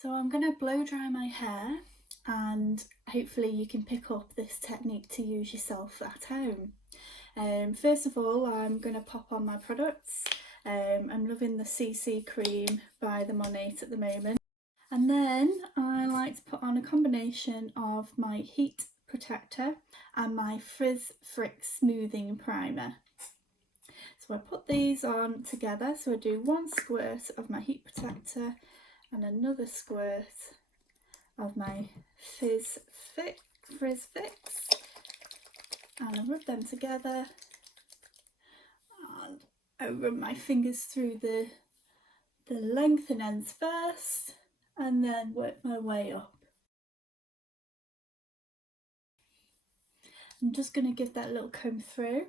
So I'm going to blow dry my hair, and hopefully you can pick up this technique to use yourself at home. First of all, I'm going to pop on my products. I'm loving the CC cream by the Monat at the moment. And then I like to put on a combination of my heat protector and my Frizz Frick smoothing primer. So I put these on together. So I do one squirt of my heat protector and another squirt of my Frizz Fix, and I rub them together, and I rub my fingers through the length and ends first, and then work my way up. I'm just going to give that a little comb through.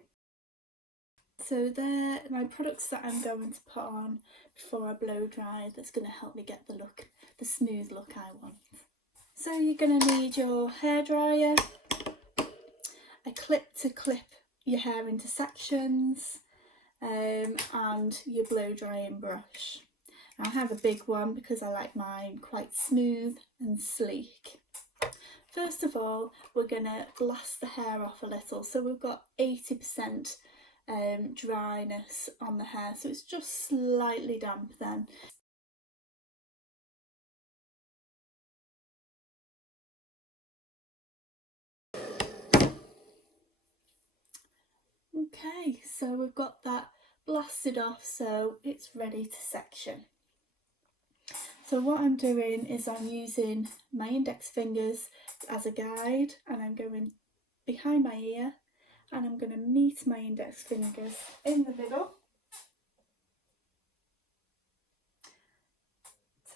So they're my products that I'm going to put on before I blow dry, that's going to help me get the smooth look I want. So you're going to need your hairdryer, a clip to clip your hair into sections, and your blow drying brush. I have a big one because I like mine quite smooth and sleek. First of all, we're going to blast the hair off a little. So we've got 80% dryness on the hair, so it's just slightly damp then. Okay, so we've got that blasted off, so it's ready to section. So what I'm doing is I'm using my index fingers as a guide, and I'm going behind my ear, and I'm going to meet my index fingers in the middle.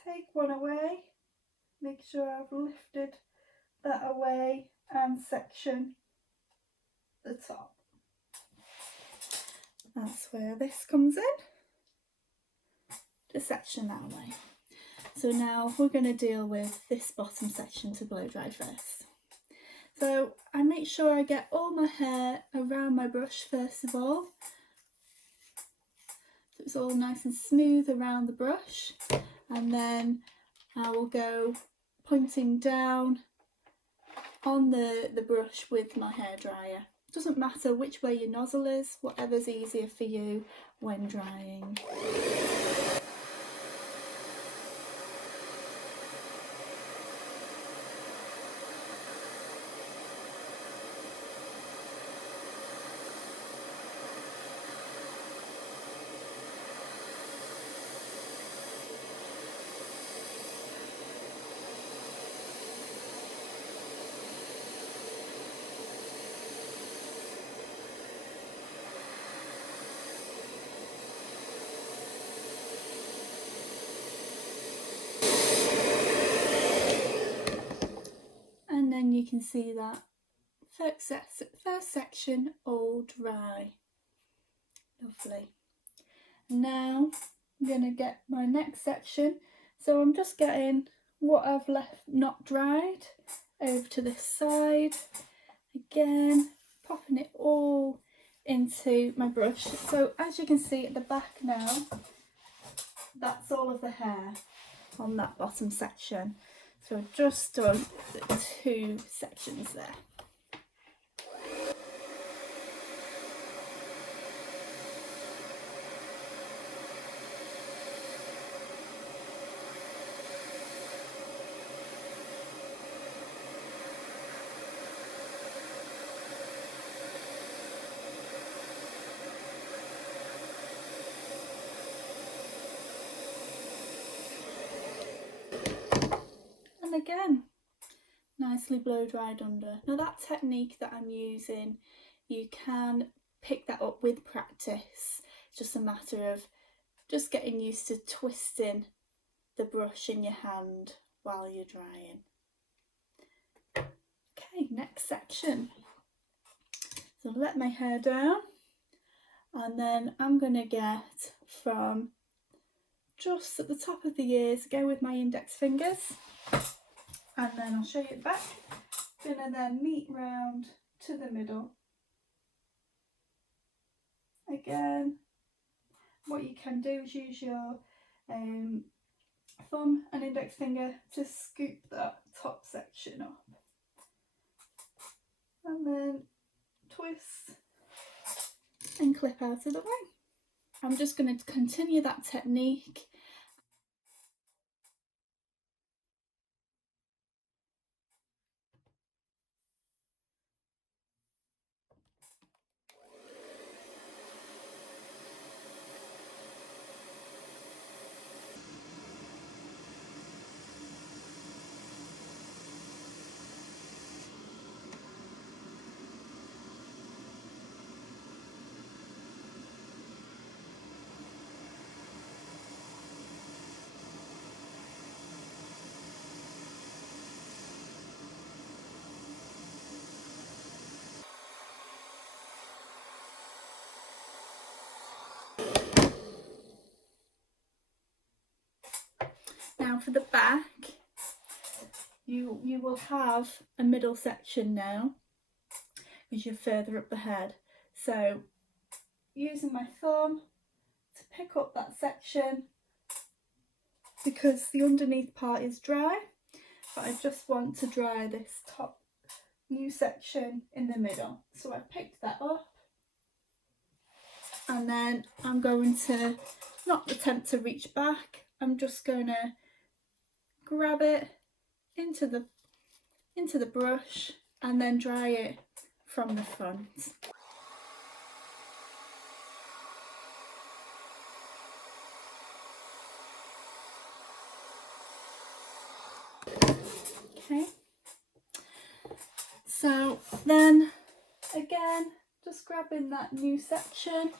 Take one away, make sure I've lifted that away, and section the top. That's where this comes in, to section that way. So now we're going to deal with this bottom section to blow dry first. So I make sure I get all my hair around my brush first of all, so it's all nice and smooth around the brush, and then I will go pointing down on the brush with my hairdryer. Doesn't matter which way your nozzle is, whatever's easier for you when drying. And then you can see that first section all dry. Lovely. Now I'm going to get my next section. So I'm just getting what I've left not dried over to this side. Again, popping it all into my brush. So as you can see at the back now, that's all of the hair on that bottom section. So I've just done the two sections there. And again, nicely blow dried under. Now that technique that I'm using, you can pick that up with practice. It's just a matter of just getting used to twisting the brush in your hand while you're drying. Okay, next section. So let my hair down, and then I'm going to get from just at the top of the ears, go with my index fingers, and then I'll show you it back. Gonna then meet round to the middle. Again, what you can do is use your thumb and index finger to scoop that top section up. And then twist and clip out of the way. I'm just going to continue that technique. Now for the back, you will have a middle section now because you're further up the head. So using my thumb to pick up that section, because the underneath part is dry, but I just want to dry this top new section in the middle. So I picked that up, and then I'm going to not attempt to reach back. I'm just going to grab it into the brush and then dry it from the front. Okay, so then again, just grabbing that new section,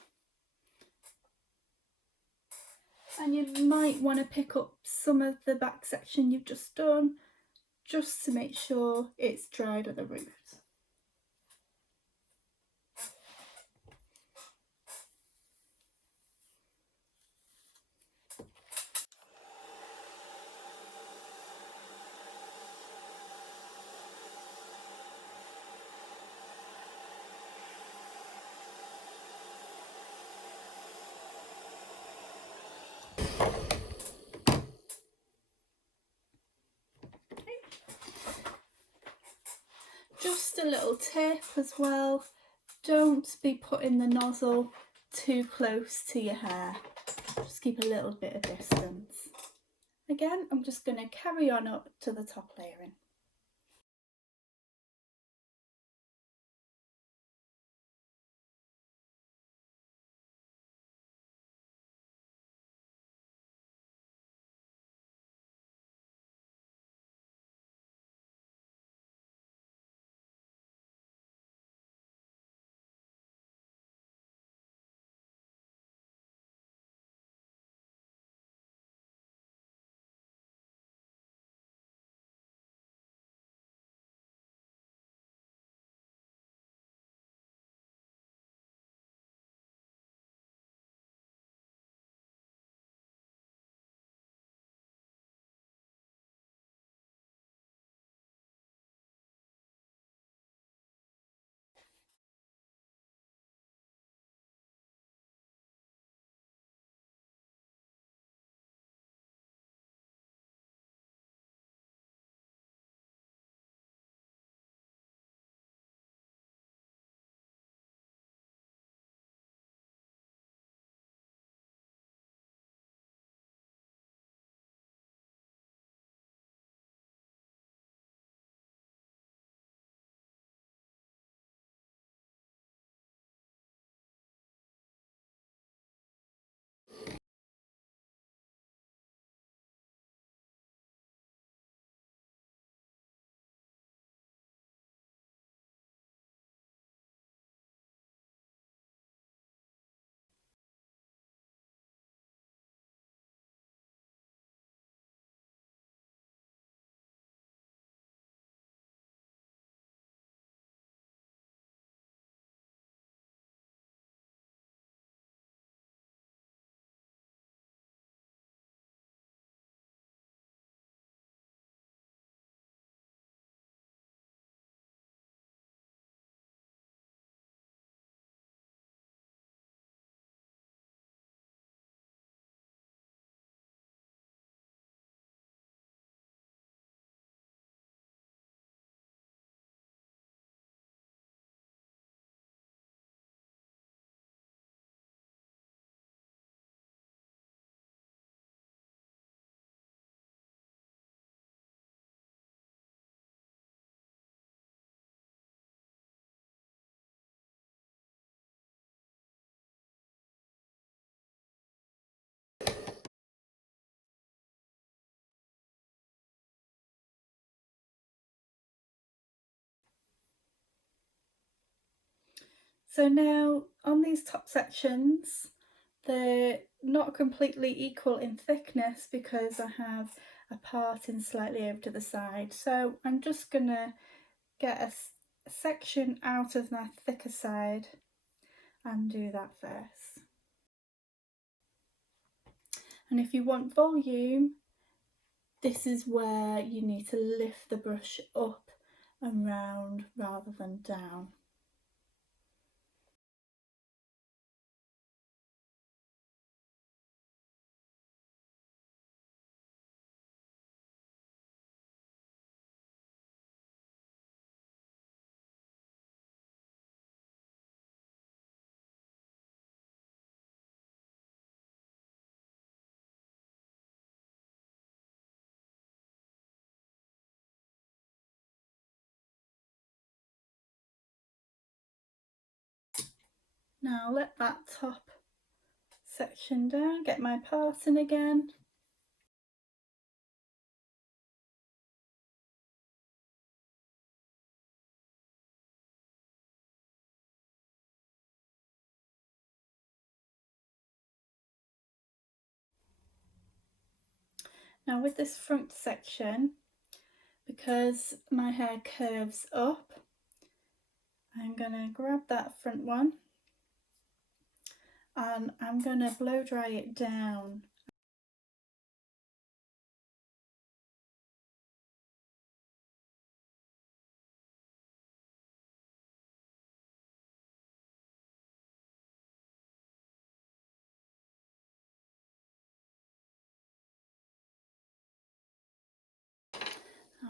and you might want to pick up some of the back section you've just done, just to make sure it's dried at the root. Just a little tip as well, don't be putting the nozzle too close to your hair, just keep a little bit of distance. Again, I'm just going to carry on up to the top layering. So now on these top sections, they're not completely equal in thickness because I have a parting slightly over to the side. So I'm just gonna get a section out of my thicker side and do that first. And if you want volume, this is where you need to lift the brush up and round rather than down. Now let that top section down, get my parting again. Now with this front section, because my hair curves up, I'm gonna grab that front one and I'm gonna blow dry it down.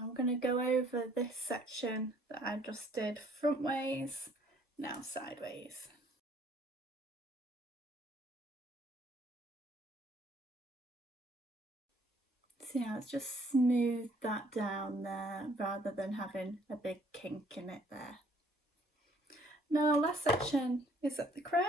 I'm going to go over this section that I just did front ways, now sideways. See how it's just smoothed that down there rather than having a big kink in it there. Now last section is at the crown.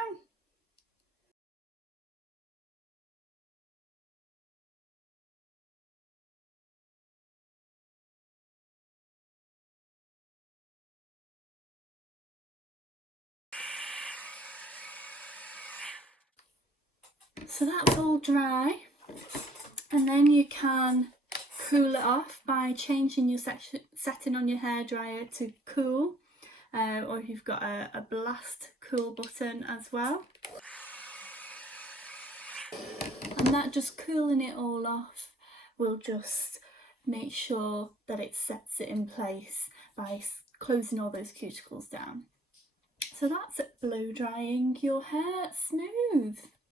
So that's all dry, and then you can cool it off by changing your setting on your hairdryer to cool, or if you've got a blast cool button as well. And that just cooling it all off will just make sure that it sets it in place by closing all those cuticles down. So that's it, blow drying your hair smooth.